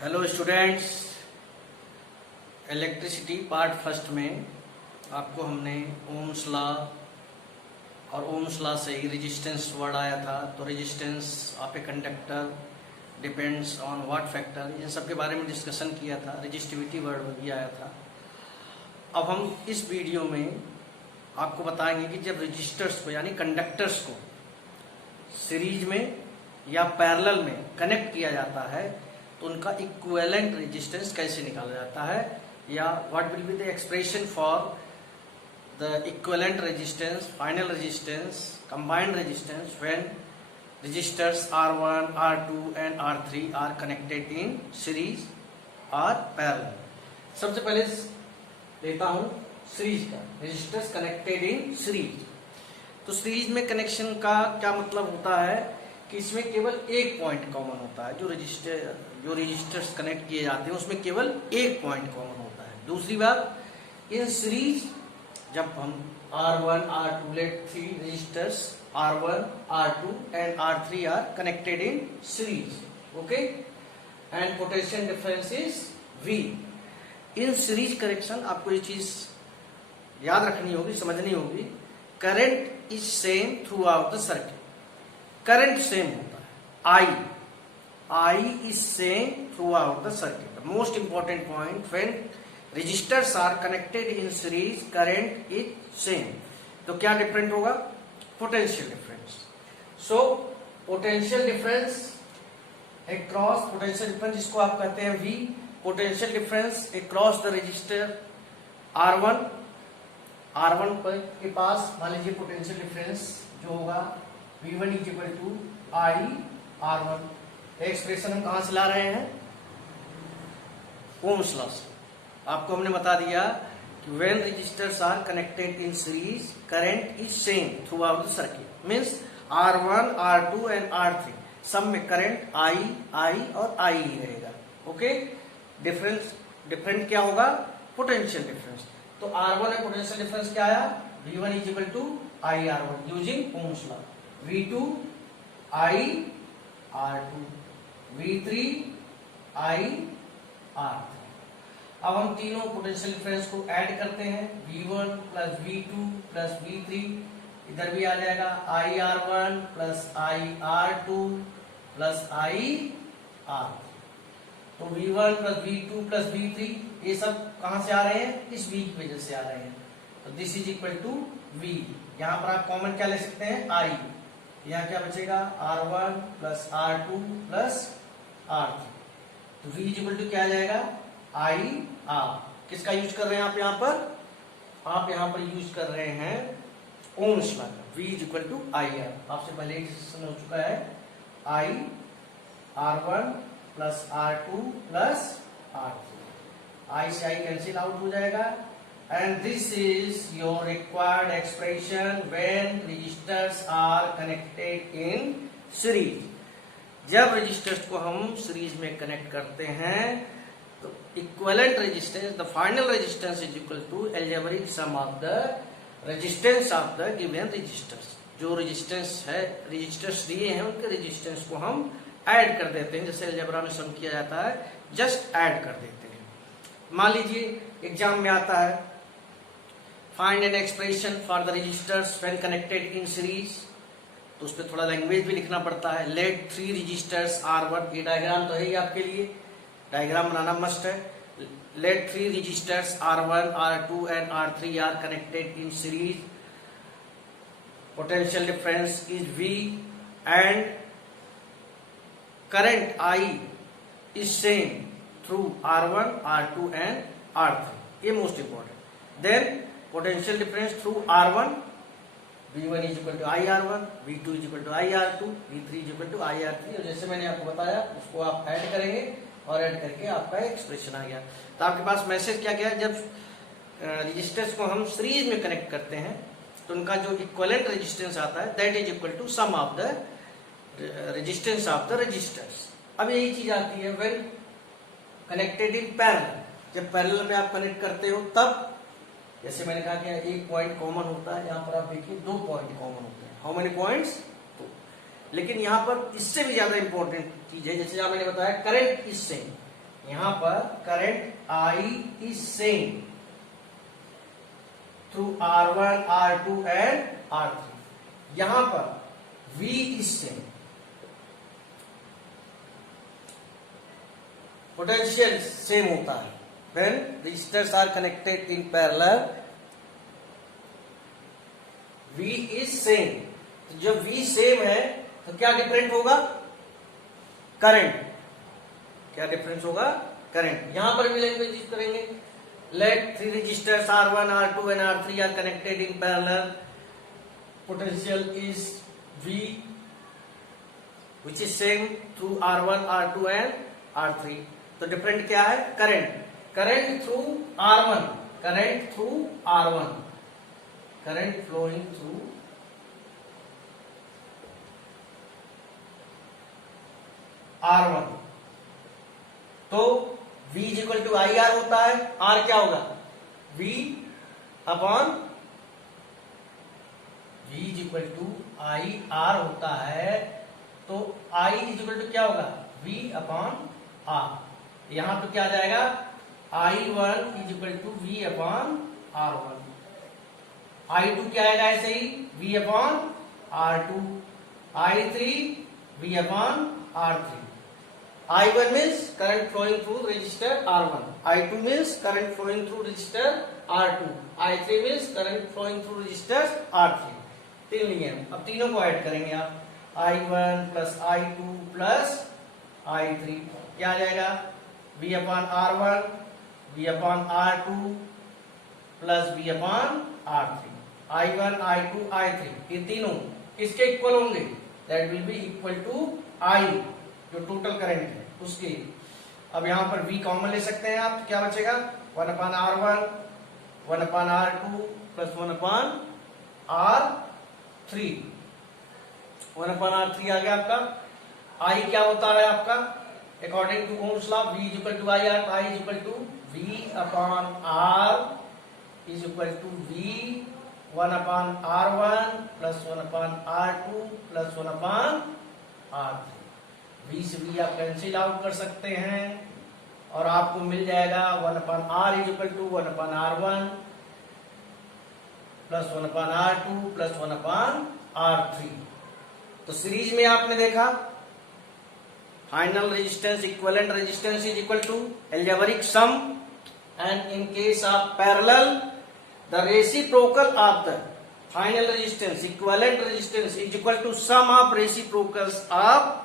Hello students, electricity part first में आपको हमने ओम्स लॉ और ओम्स लॉ से ही रेजिस्टेंस वर्ड आया था। तो resistance of a conductor depends on what factor, इन सब के बारे में डिस्कशन किया था। रेजिस्टिविटी वर्ड भी आया था। अब हम इस वीडियो में आपको बताएंगे कि जब रेजिस्टर्स को यानी कंडक्टर्स को सीरीज में या पैरेलल में कनेक्ट किया जाता है तो उनका इक्विवेलेंट रेजिस्टेंस कैसे निकाला जाता है, या what will be the expression for the equivalent resistance, final resistance, combined resistance when resistors R1, R2 and R3 are connected in series or parallel। सबसे पहले लेता हूं सीरीज का, रेजिस्टर्स कनेक्टेड इन सीरीज। तो सीरीज में connection का क्या मतलब होता है कि इसमें केवल एक पॉइंट कॉमन होता है। जो रेजिस्टर्स कनेक्ट किए जाते हैं उसमें केवल एक पॉइंट कॉमन होता है। दूसरी बात, इन सीरीज जब हम R1, R2 let 3 registers R1, R2 and R3 are connected in series, okay, and potential difference is V। In series connection आपको ये चीज याद रखनी होगी, समझनी होगी। Current is same through out the circuit, current same होता है। I is same throughout the circuit। The most important point, when resistors are connected in series, current is same। तो क्या डिफरेंट होगा? Potential difference. So potential difference across, potential difference जिसको आप कहते हैं V, potential difference across the register R1 पर के पास मान लीजिए पोटेंशियल डिफरेंस जो होगा V1 is equal to I R1। Expression हम कहां से ला रहे हैं? ओम्स लॉ से। आपको हमने बता दिया when resistors are connected in series, current is same throughout the circuit। means R1, R2 and R3 सब में करंट I और I ही रहेगा। ओके, डिफरेंट क्या होगा? Potential difference. तो R1 में पोटेंशियल डिफरेंस क्या आया? V1 is equal to I R1 using Ohm's law. V2 I R2, V3 I R3। अब हम तीनों पोटेंशियल डिफरेंस को ऐड करते हैं, V1 plus V2 plus V3, इधर भी आ जाएगा I R1 plus I R2 plus I R3। तो V1 plus V2 plus V3 ये सब कहां से आ रहे हैं? इस V की वजह से आ रहे हैं। तो this is equal to V। यहां पर आप कॉमन क्या ले सकते हैं? I। यहां क्या बचेगा? R1 plus R2 plus R3। तो V इज इक्वल टू क्या आ जाएगा? I R। किसका यूज कर रहे हैं आप यहाँ पर? आप यहाँ पर यूज कर रहे हैं ओम्स लॉ का। V is equal to I R। आपसे पहले डिस्कशन हो चुका है। I R1 plus R2 plus R3। I से I कैंसिल आउट हो जाएगा। And this is your required expression when registers are connected in series. जब रेजिस्टर्स को हम सीरीज में कनेक्ट करते हैं तो equivalent resistance, the final resistance is equal to algebraic sum of the resistance of the given registers. जो resistance है, registers दिए हैं उनके रेजिस्टेंस को हम ऐड कर देते हैं। जैसे अलजेब्रा में सम किया जाता है, जस्ट ऐड कर देते हैं। मान लीजिए एग्जाम में आता है find an expression for the registers when connected in series, तो उस पर थोड़ा लैंग्वेज भी लिखना पड़ता है। लेट 3 रेजिस्टर्स R1, ये डायग्राम तो है ही आपके लिए, डायग्राम बनाना मस्ट है। Let 3 registers R1, R2 and R3 are connected in series, potential difference is V and current I is same through R1, R2 and R3। ये most important. Then potential difference through R1, V1 is equal to I R1, V2 is equal to I R2, V3 is equal to I R3। और जैसे मैंने आपको बताया उसको आप add करेंगे और ऐड करके आपका एक्सप्रेशन आ गया। तो आपके पास मैसेज क्या गया? जब रेजिस्टर्स को हम सीरीज में कनेक्ट करते हैं तो उनका जो इक्विवेलेंट रेजिस्टेंस आता है that is equal to sum of the resistance of the registers. अब यही चीज आती है व्हेन कनेक्टेड इन पैरेलल। जब पैरेलल में आप कनेक्ट करते हो तब, जैसे मैंने कहा कि एक पॉइंट कॉमन होता है, यहाँ पर आप देखिए 2 पॉइंट कॉमन होते हैं। How many points? 2। लेकिन यहाँ पर इससे भी ज्यादा इंपॉर्टेंट चीज है, जैसे मैंने बताया करंट इज सेम। यहां पर current I is same through R1, R2 and R3। यहां पर V is same, potential same होता है when resistors are connected in parallel, V is same। तो जब V सेम है तो क्या डिफरेंट होगा? करंट। क्या डिफरेंस होगा? करंट। यहां पर भी लैंग्वेज यूज करेंगे। Let three registers R1, R2 and R3 are connected in parallel, potential is V which is same through R1, R2 and R3। तो डिफरेंट क्या है? Current. Current through R1, current through R1, current flowing through R1। तो V is equal to I R होता है। R क्या होगा? V upon V is equal to I R होता है। तो I इज इक्वल टू क्या होगा? V upon R। यहां तो क्या आ जाएगा? I1 is equal to V upon R1। I2 क्या आएगा ऐसे ही? V upon R2। I3 V upon R3। I1 means current flowing through resistor R1, I2 means current flowing through resistor R2, I3 means current flowing through resistor R3। तीन लिए हैं, अब तीनों को ऐड करेंगे आप। I1 plus I2 plus I3 क्या आ जाएगा? V upon R1, V upon R2 प्लस V upon R3। I1, I2, I3 ये तीनों किसके इक्वल होंगे? That will be equal to I, जो टोटल करंट है उसके। अब यहां पर V कॉमन ले सकते हैं आप, तो क्या बचेगा? 1 upon R1, 1 upon R2 plus 1 upon R3। 1 upon R3 आ गया आपका। I क्या होता है आपका? According to Ohm's law V is equal to I R, I is equal to V upon R is equal to V 1 upon R1 plus 1 upon R2 plus 1 upon R3। V से V आप cancel out कर सकते हैं और आपको मिल जाएगा 1 upon R is equal to 1 upon R1 plus 1 upon R2 plus 1 upon R3। तो सीरीज में आपने देखा final resistance equivalent resistance is equal to algebraic sum, and in case of parallel the reciprocal of the final resistance equivalent resistance is equal to sum of reciprocals of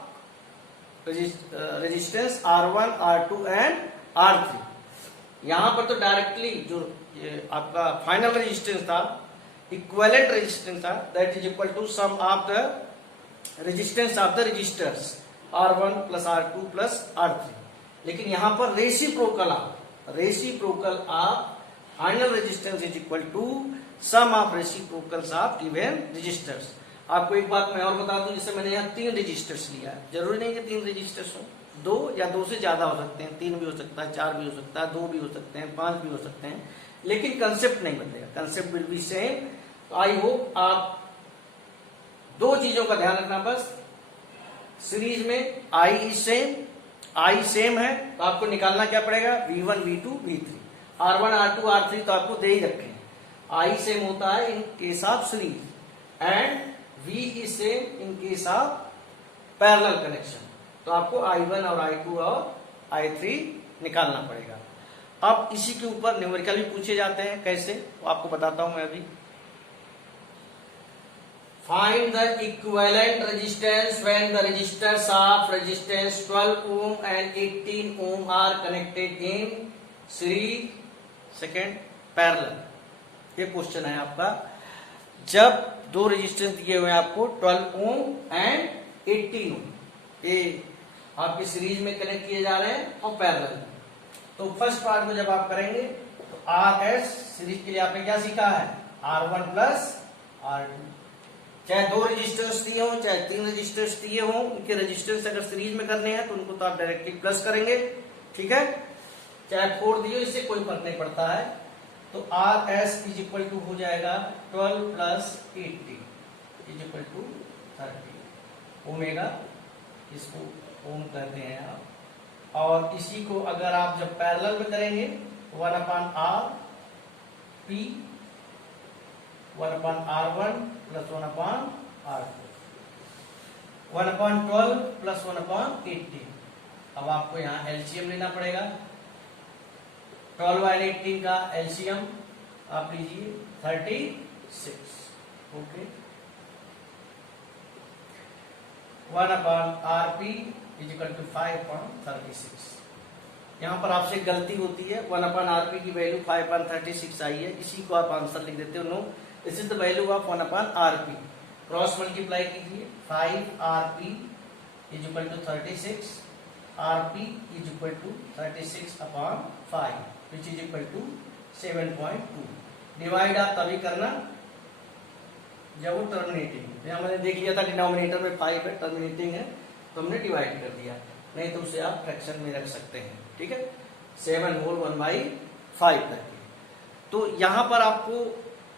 resistance R1, R2 and R3। यहां पर तो directly जो आपका final resistance था, equivalent resistance था, that is equal to sum of the resistance of the registers R1 plus R2 plus R3। लेकिन यहां पर reciprocal of final resistance is equal to sum of reciprocals of given registers. आपको एक बात मैं और बता दूं, जैसे मैंने यहाँ 3 रजिस्टर्स लिया है, जरूरी नहीं कि 3 रजिस्टर्स हो, 2 या 2 से ज्यादा हो सकते हैं, 3 भी हो सकता है, 4 भी हो सकता है, 2 भी हो सकते हैं, 5 भी हो सकते हैं, लेकिन कंसेप्ट नहीं बदलेगा, कंसेप्ट विल बी सेम। तो आई होप आप 2 चीजों का ध्यान रखना बस। सीरीज में I सेम है तो आपको निकालना क्या पड़ेगा? V1, V2, V3। R1, R2, R3 तो आपको दे ही रखे हैं। I सेम होता है इन case of series and V is same in case of parallel connection. तो आपको I1 और I2 और I3 निकालना पड़ेगा। अब इसी के ऊपर न्यूमेरिकल भी पूछे जाते हैं, कैसे वो आपको बताता हूं मैं अभी। Find the equivalent resistance when the resistors of resistance 12 ohm and 18 ohm are connected in series, second parallel। ये क्वेश्चन है आपका। जब 2 रेजिस्टेंस दिए हुए हैं आपको 12 ओम एंड 18 ओम, ये आपके सीरीज में कनेक्ट किए जा रहे हैं और पैरेलल। तो फर्स्ट पार्ट में जब आप करेंगे तो RS सीरीज के लिए आपने क्या सीखा है? R1 plus R2। चाहे 2 रजिस्टर्स दिए हो चाहे 3 रजिस्टर्स दिए हो, उनके रजिस्टेंस अगर सीरीज में करने हैं तो उनको तो आप डायरेक्टली प्लस करेंगे, ठीक है। चाहे 4 दिए, इससे कोई फर्क नहीं पड़ता है। तो RS इज इक्वल टू हो जाएगा 12 plus 80 is equal to 30 omega, इसको ओम कहते हैं आप, और इसी को अगर आप जब पैरेलल में करेंगे 1/r p 1/r1 plus 1/r2 1/12 plus 1/18। अब आपको यहाँ एलसीएम लेना पड़ेगा। 12 और 18 का एलसीएम आप लीजिए 36। Okay, 1/rp is equal to 5.36। यहाँ पर आपसे गलती होती है, 1/rp की वैल्यू 5.36 आई है, इसी को आप आंसर लिख देते हो। No, this is the value of 1/rp। Cross multiply कीजिए, 5rp is equal to 36, rp is equal to 36/5 which is equal to 7.2। Divide आप तभी करना जब वो टर्मिनेटिंग। यहाँ मैंने देख लिया था डिनोमिनेटर में 5 है, टर्मिनेटिंग है, तो हमने डिवाइड कर दिया, नहीं तो उसे आप फ्रैक्शन में रख सकते हैं। ठीक है, 7 होल 1/5 करके। तो यहाँ पर आपको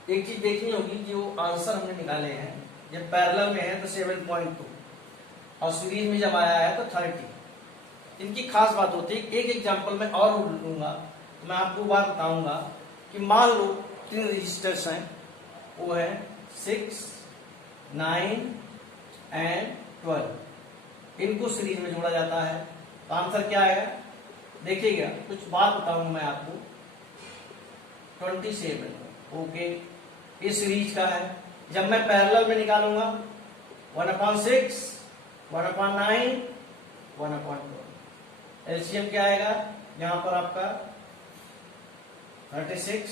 एक चीज देखनी होगी, जो आंसर हमने निकाले हैं जब पैरेलल में है तो 7.2 और सीरीज में जब आया है तो 30। इनकी खास बात होती है, एक एग्जाम्पल में और लूंगा तो मैं आपको बात बताऊंगा कि मान लो 3 रजिस्टर्स हैं, वो है 6, 9 एंड 12। इनको सीरीज में जोड़ा जाता है तो आंसर क्या आएगा देखिएगा। कुछ बात बताऊंगा मैं आपको, 27। ओके, ये सीरीज का है। जब मैं पैरेलल में निकालूंगा 1/6, 1/9, 1/12। एलसीएम क्या आएगा यहां पर आपका 36,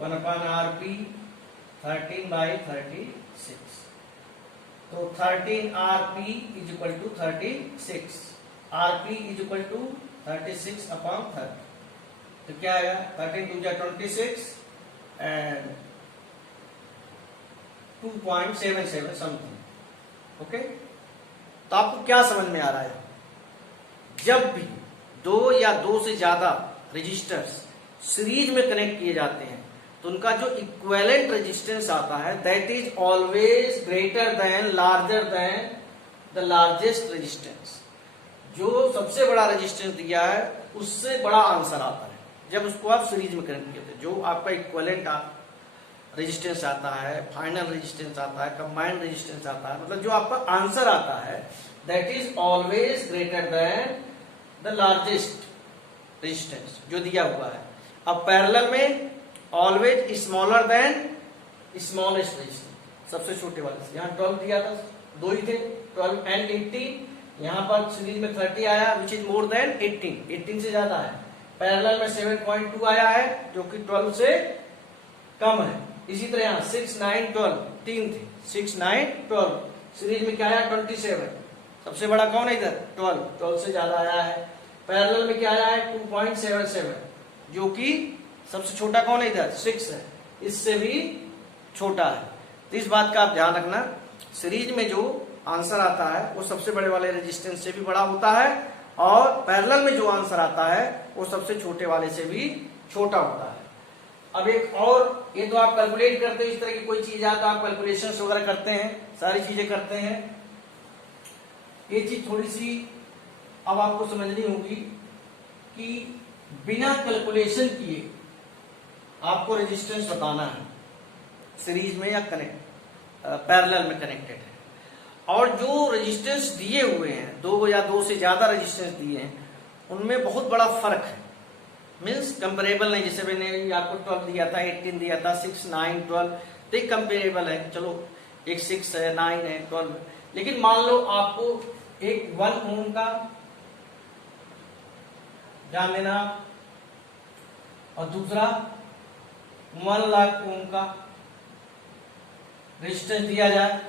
1/rp 13/36। तो 13rp is equal to 36, rp is equal to 36/30। तो क्या आएगा 13 2 26 एंड 2.77 समथिंग। ओके, तो आपको क्या समझ में आ रहा है, जब भी 2 या 2 से ज्यादा रजिस्टर्स सीरीज में कनेक्ट किए जाते हैं तो उनका जो इक्विवेलेंट रेजिस्टेंस आता है that is always greater than larger than the largest resistance. जो सबसे बड़ा रेजिस्टेंस दिया है उससे बड़ा आंसर आता है जब उसको आप सीरीज में कनेक्ट करते हैं। जो आपका इक्विवेलेंट रेजिस्टेंस आता है, फाइनल रेजिस्टेंस आता है, कंबाइंड रेजिस्टेंस आता है, मतलब जो आपका आंसर आता है that is always greater than the largest resistance जो दिया हुआ है। अब पैरेलल में always smaller than smallest resistance, सबसे छोटे वाले से। यहाँ 12 दिया था, 2 ही थे, 12 एंड 18। यहाँ पर सीरीज में 30 आया विच इज मोर देन 18, 18 से ज्यादा है। पैरेलल में 7.2 आया है जो कि 12 से कम है। इसी तरह यहाँ 6, 9, 12 3 थे, 6, 9, 12। सीरीज में क्या आया 27, सबसे बड़ा कौन है इधर 12, 12 से ज्यादा आया है। पैरेलल में क्या आया है 2.77 जो कि सबसे छोटा कौन है इधर 6 है, इससे भी छोटा है। तो इस बात का आप ध्यान रखना, सीरीज में जो आंसर आता है वो सबसे बड़े वाले रेजिस्टेंस से भी बड़ा होता है और पैरेलल में जो आंसर आता है वो सबसे छोटे वाले से भी छोटा होता है। अब एक और, ये तो आप कैलकुलेट करते हो, इस तरह की कोई चीज आता तो आप कैलकुलेशंस वगैरह करते हैं, सारी चीजें करते हैं। ये चीज थोड़ी सी अब आपको समझनी होगी कि बिना कैलकुलेशन किए आपको रेजिस्टेंस बताना है सीरीज में या पैरेलल में कनेक्टेड है। और जो रेजिस्टेंस दिए हुए हैं, 2 या 2 से ज्यादा रेजिस्टेंस दिए हैं, उनमें बहुत बड़ा फर्क है, मीन्स कंपेरेबल नहीं। जैसे मैंने आपको 12 दिया था, 18 दिया था, 6, 9, 12 तो एक कंपेरेबल है। चलो एक 6 है, 9 है, 12। लेकिन मान लो आपको एक 1 ओम का जान लेना और दूसरा 1 लाख ओम का रेजिस्टेंस दिया जाए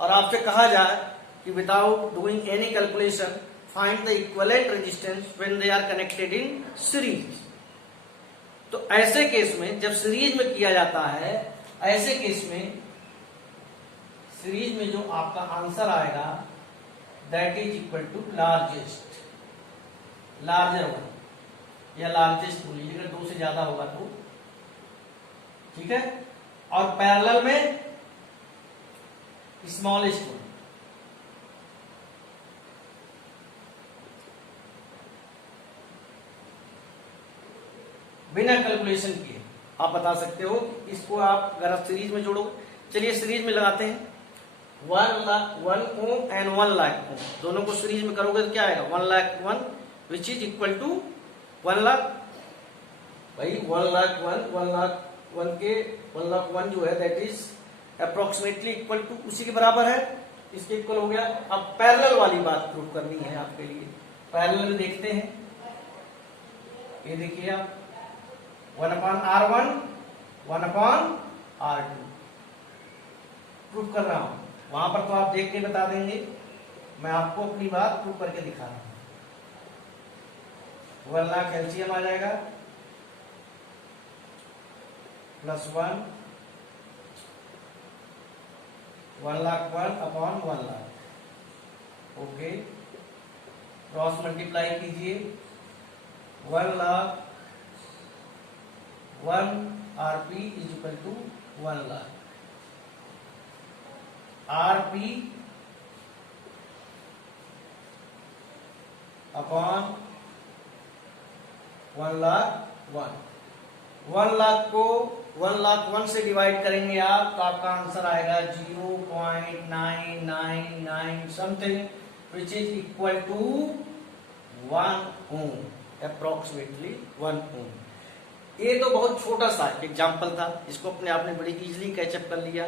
और आपसे कहा जाए कि without doing any calculation find the equivalent resistance when they are connected in series. तो ऐसे केस में जब सीरीज में किया जाता है, ऐसे केस में सीरीज में जो आपका आंसर आएगा that is equal to largest, larger one या लार्जेस्ट बोल लीजिए, अगर 2 से ज्यादा होगा तो ठीक है। और पैरेलल में स्मॉलेस्ट वन। बिना कैलकुलेशन किए आप बता सकते हो। इसको आप अगर आप सीरीज में जोड़ो, चलिए सीरीज में लगाते हैं। 1 ओम एंड 1 लाख ओम, दोनों को सीरीज में करोगे तो क्या आएगा? 1 lakh 1 which is equal to 1 lakh. भाई 1 लाख 1 के 1 लाख 1 जो है that is approximately equal to, उसी के बराबर है, इसके इक्वल हो गया। अब पैरेलल वाली बात प्रूव करनी है आपके लिए। पैरेलल में देखते हैं, ये देखिए आप 1/R1 1/R2 प्रूव कर रहा हूं। वहां पर तो आप देख के बता देंगे, मैं आपको अपनी बात प्रूव करके दिखा रहा हूं। 1 लाख एलसीएम आ जाएगा +1 1 lakh 1/1 lakh. Okay, cross multiply कीजिए। 1 lakh 1 RP is equal to 1 lakh. RP upon 1 lakh 1 lakh को 1 लाख 1 से डिवाइड करेंगे आप तो आपका आंसर आएगा 0.999 something which is equal to 1 ohm, approximately 1 ohm. ये तो बहुत छोटा सा एग्जाम्पल था, इसको अपने आपने बड़ी इजीली कैचअप कर लिया।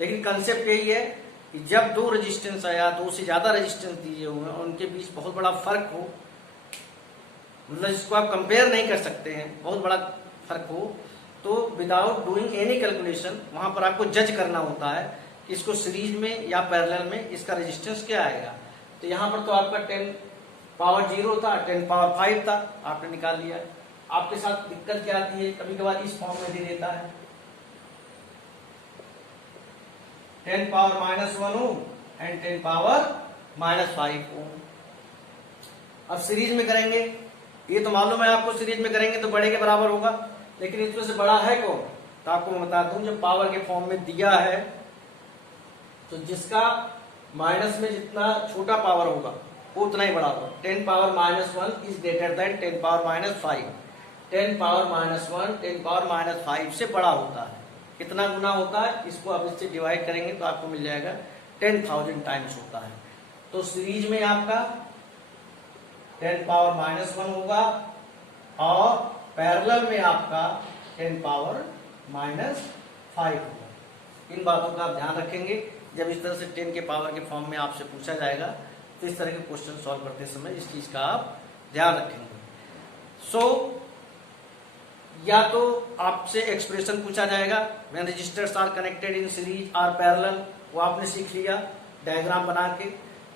लेकिन कंसेप्ट यही है कि जब दो रेजिस्टेंस या दो से ज्यादा रेजिस्टेंस दिए हुए हैं, उनके बीच बहुत बड़ा फर्क हो, मतलब जिसको आप कंपेयर नहीं कर सकते हैं, बहुत बड़ा फर्क हो, तो विदाउट डूइंग एनी कैलकुलेशन वहां पर आपको जज करना होता है कि इसको सीरीज में या पैरेलल में इसका रेजिस्टेंस क्या आएगा। तो यहाँ पर तो आपका 10 पावर 0 था, 10 पावर 5 था, आपने निकाल लिया। आपके साथ दिक्कत क्या आती है, कभी कभार इस फॉर्म में दे देता है 10 पावर -1 ओम एंड 10 पावर -5 ओम। अब सीरीज में करेंगे, ये तो मालूम है आपको, सीरीज में करेंगे तो बड़े के बराबर होगा, लेकिन इसमें से बड़ा है कौन? तो आपको मैं बता दूं, जब पावर के फॉर्म में दिया है तो जिसका माइनस में जितना छोटा पावर होगा वो उतना ही बड़ा होगा। 10 power -1 is greater than 10 power -5। 10 power -1 10 power -5 से बड़ा होता है। कितना गुना होता है, इसको आप इससे डिवाइड करेंगे तो आपको मिल जाएगा 10,000 टाइम्स होता है। तो सीरीज में आपका 10 पावर -1 होगा और पैरेलल में आपका 10 पावर -5 होगा। इन बातों का आप ध्यान रखेंगे जब इस तरह से 10 के पावर के फॉर्म में आपसे पूछा जाएगा, तो इस तरह के क्वेश्चन सॉल्व करते समय इस चीज का आप ध्यान रखेंगे। या तो आपसे एक्सप्रेशन पूछा जाएगा when registers are connected in series or parallel, वो आपने सीख लिया डायग्राम बना के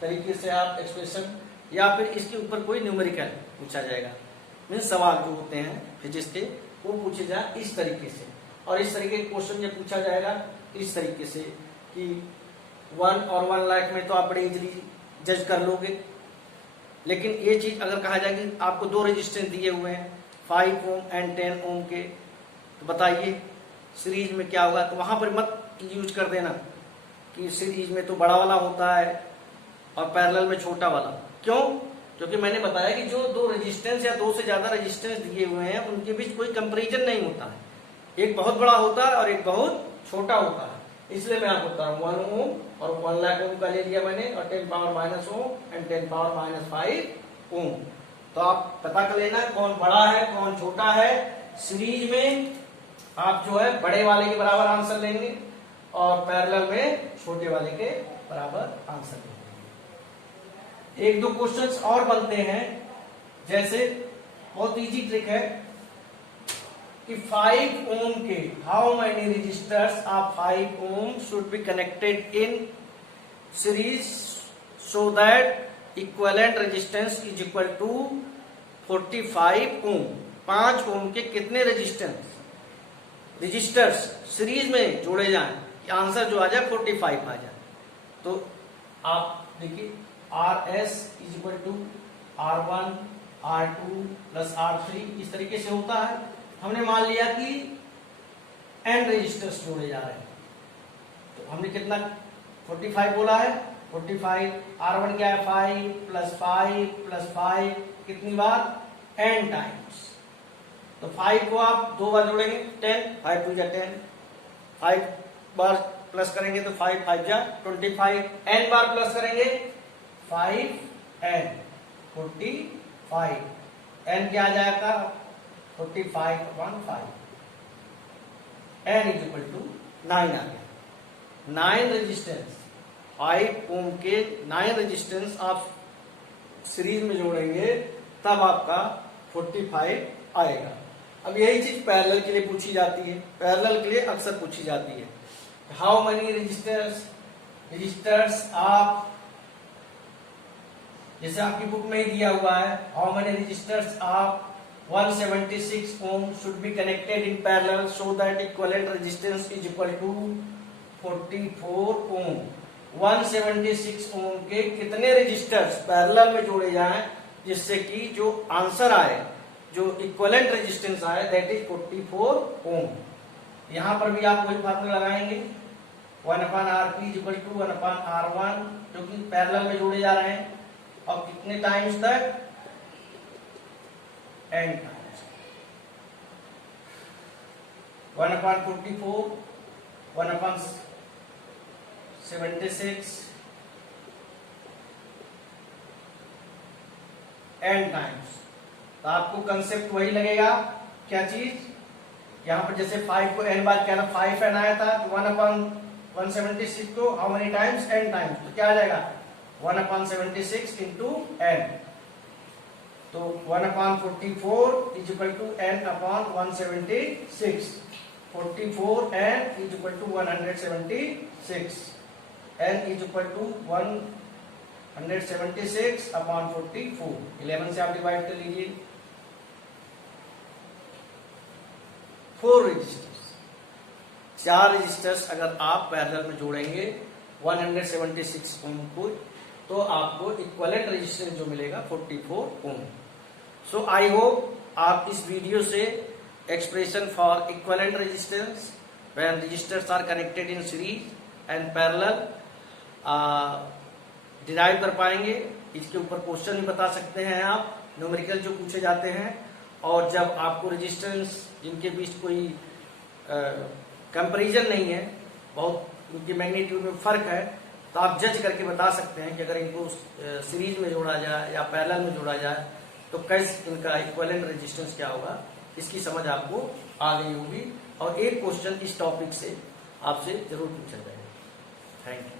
तरीके से आप एक्सप्रेशन, या फिर इसके ऊपर कोई न्यूमेरिकल पूछा जाएगा, मीन सवाल जो होते हैं फिजिक्स के वो पूछे जाए इस तरीके से। और इस तरीके के क्वेश्चन जब पूछा जाएगा इस तरीके से कि 1 और 1 लाख में तो आप बड़े इजीली जज कर लोगे। लेकिन ये चीज अगर कहा जाए कि आपको दो रेजिस्टेंस दिए हुए हैं 5 ओम एंड 10 ओम के, तो बताइए सीरीज में क्या होगा। तो वहां पर मत यूज कर देना कि सीरीज में तो बड़ा वाला होता है और पैरेलल में छोटा वाला। क्यों? क्योंकि मैंने बताया कि जो दो रेजिस्टेंस या दो से ज्यादा रेजिस्टेंस दिए हुए हैं उनके बीच कोई कंपैरिजन नहीं होता है, एक बहुत बड़ा होता है और एक बहुत छोटा होता है। इसलिए मैं आपको बता रहा हूँ 1 ओम और 1 लाख ओम का ले लिया मैंने, और 10 पावर -ओम एंड 10 पावर -5 ओम। तो आप पता कर लेना कौन बड़ा है कौन छोटा है। सीरीज में आप जो है बड़े वाले के बराबर आंसर लेंगे और पैरेलल में छोटे वाले के बराबर आंसर लेंगे। एक दो क्वेश्चंस और बनते हैं, जैसे बहुत इजी ट्रिक है कि 5 ओम के how many registers of 5 ohm should be connected in series so that equivalent resistance is equal to 45 ohm. 5 ohm के कितने रजिस्टर्स सीरीज में जोड़े जाएं, आंसर जो आ जाए 45 आ जाए। तो आप देखिए RS is equal to R1 R2 plus R3 इस तरीके से होता है। हमने मान लिया कि n रजिस्टर्स जोड़े जा रहे हैं, तो हमने कितना 45 बोला है, 45। R1 क्या है 5 प्लस 5 प्लस 5 कितनी बार, n टाइम्स। तो 5 को आप 2 बार जोड़ेंगे 10, 5 2 जा 10, 5 बार प्लस करेंगे तो 5 5 जा 25, n बार प्लस करेंगे 5n 45, n क्या आ जाएगा 45/5, n इज इक्वल टू 9 आ गया। 9 रेजिस्टेंस, 5 ओम के 9 रेजिस्टेंस आप सीरीज में जोड़ेंगे तब आपका 45 आएगा। अब यही चीज पैरेलल के लिए पूछी जाती है, पैरेलल के लिए अक्सर पूछी जाती है। हाउ मेनी रजिस्टर्स आप, जैसे आपकी बुक में ही दिया हुआ है, हाउ मेनी रजिस्टर्स आप 176 ohm should be connected in parallel so that equivalent resistance is equal to 44 ohm। 176 ohm के कितने रजिस्टर्स पैरेलल में जोड़े जाएं जिससे कि जो आंसर आए, जो इक्विवेलेंट रेजिस्टेंस आए, दैट इज 44 ohm। यहां पर भी आप वही फार्मूला लगाएंगे 1/Rp is equal to 1/R1, जो कि पैरेलल में जोड़े जा रहे हैं। और कितने टाइम्स तक, n टाइम्स। 1/44, 1/76, n times. तो आपको कंसेप्ट वही लगेगा, क्या चीज, यहां पर जैसे 5 को n बार क्या था, 5n आया था, तो 1/176 को how many times, n times. तो क्या आ जाएगा 1/76 इंटू n। तो 1/44 is equal to n/176, 44n is equal to 176, n is equal to 176/44। 11 से आप डिवाइड कर लीजिए। 4 रजिस्टर्स, 4 रजिस्टर्स अगर आप पैरेलल में जोड़ेंगे 176 ओम को, तो आपको इक्विवेलेंट रेजिस्टेंस जो मिलेगा 44 ओम। सो आई होप आप इस वीडियो से expression for equivalent resistance when registers are connected in series and parallel derive कर पाएंगे। इसके ऊपर क्वेश्चन भी बता सकते हैं आप, न्यूमेरिकल जो पूछे जाते हैं। और जब आपको रेजिस्टेंस जिनके बीच कोई कंपैरिजन नहीं है, बहुत उनकी मैग्नीट्यूड में फर्क है, तो आप जज करके बता सकते हैं कि अगर इनको सीरीज में जोड़ा जाए या पैरेलल में जोड़ा जाए तो कैसे इनका इक्विवेलेंट रेजिस्टेंस क्या होगा, इसकी समझ आपको आ गई होगी। और एक क्वेश्चन इस टॉपिक से आपसे जरूर पूछा जाएगा। Thank you.